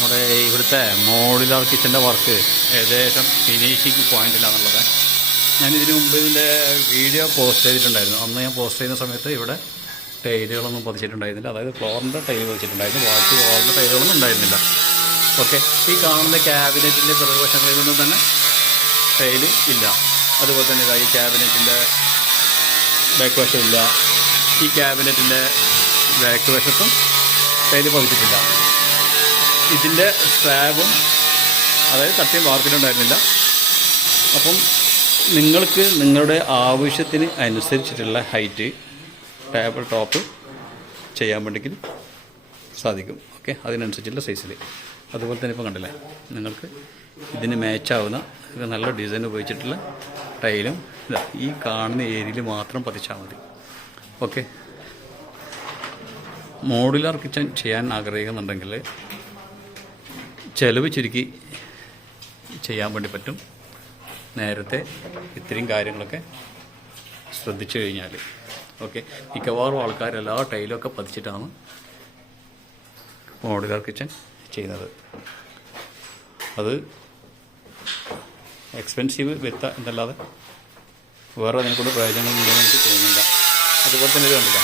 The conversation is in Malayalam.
നമ്മുടെ ഇവിടുത്തെ മോഡുലാർ കിച്ചൻ്റെ വർക്ക് ഏകദേശം ഫിനിഷിങ് പോയിന്റിലാണെന്നുള്ളത്. ഞാൻ ഇതിനു മുമ്പ് ഇതിൻ്റെ വീഡിയോ പോസ്റ്റ് ചെയ്തിട്ടുണ്ടായിരുന്നു. അന്ന് ഞാൻ പോസ്റ്റ് ചെയ്യുന്ന സമയത്ത് ഇവിടെ ടൈലുകളൊന്നും പതിച്ചിട്ടുണ്ടായിരുന്നില്ല. അതായത് ഫ്ലോറിൻ്റെ ടൈൽ പതിച്ചിട്ടുണ്ടായിരുന്നു, ബാക്കി വാളിൻ്റെ ടൈലുകളൊന്നും ഉണ്ടായിരുന്നില്ല. ഓക്കെ, ഈ കാണുന്ന ക്യാബിനറ്റിൻ്റെ പിറകുവശങ്ങളിൽ നിന്നും തന്നെ ടൈല് ഇല്ല. അതുപോലെ തന്നെ ഈ ക്യാബിനറ്റിൻ്റെ ബാക്ക് വശമില്ല. ഈ ക്യാബിനറ്റിൻ്റെ ബാക്ക് വശത്തും ടൈല് പതിച്ചിട്ടില്ല. ഇതിൻ്റെ സ്ലാബും അതായത് കട്ടിയും വാർത്തിട്ടുണ്ടായിരുന്നില്ല. അപ്പം നിങ്ങൾക്ക് നിങ്ങളുടെ ആവശ്യത്തിന് അനുസരിച്ചിട്ടുള്ള ഹൈറ്റ് ടേബിൾ ടോപ്പ് ചെയ്യാൻ വേണ്ടിക്ക് സാധിക്കും. ഓക്കെ, അതിനനുസരിച്ചുള്ള സൈസിൽ. അതുപോലെ തന്നെ ഇപ്പം കണ്ടില്ലേ, നിങ്ങൾക്ക് ഇതിന് മാച്ചാവുന്ന നല്ല ഡിസൈൻ ഉപയോഗിച്ചിട്ടുള്ള ടൈലും ഇതാ ഈ കാണുന്ന ഏരിയയിൽ മാത്രം പതിച്ചാൽ മതി. ഓക്കെ, മോഡുലാർ കിച്ചൺ ചെയ്യാൻ ആഗ്രഹിക്കുന്നുണ്ടെങ്കിൽ ചിലവ് ചുരുക്കി ചെയ്യാൻ വേണ്ടി പറ്റും. നേരത്തെ ഇത്രയും കാര്യങ്ങളൊക്കെ ശ്രദ്ധിച്ചു കഴിഞ്ഞാൽ. ഓക്കെ, മിക്കവാറും ആൾക്കാർ എല്ലാ ടൈലൊക്കെ പതിച്ചിട്ടാണ് മോഡുലാർ കിച്ചൺ ചെയ്യുന്നത്. അത് എക്സ്പെൻസീവ് വരുത്ത എന്നല്ലാതെ വേറെ അതിനെക്കൊണ്ട് പ്രയോജനങ്ങളുണ്ടെന്ന് എനിക്ക് തോന്നുന്നില്ല. അതുപോലെ തന്നെ ഇത് കണ്ടില്ല,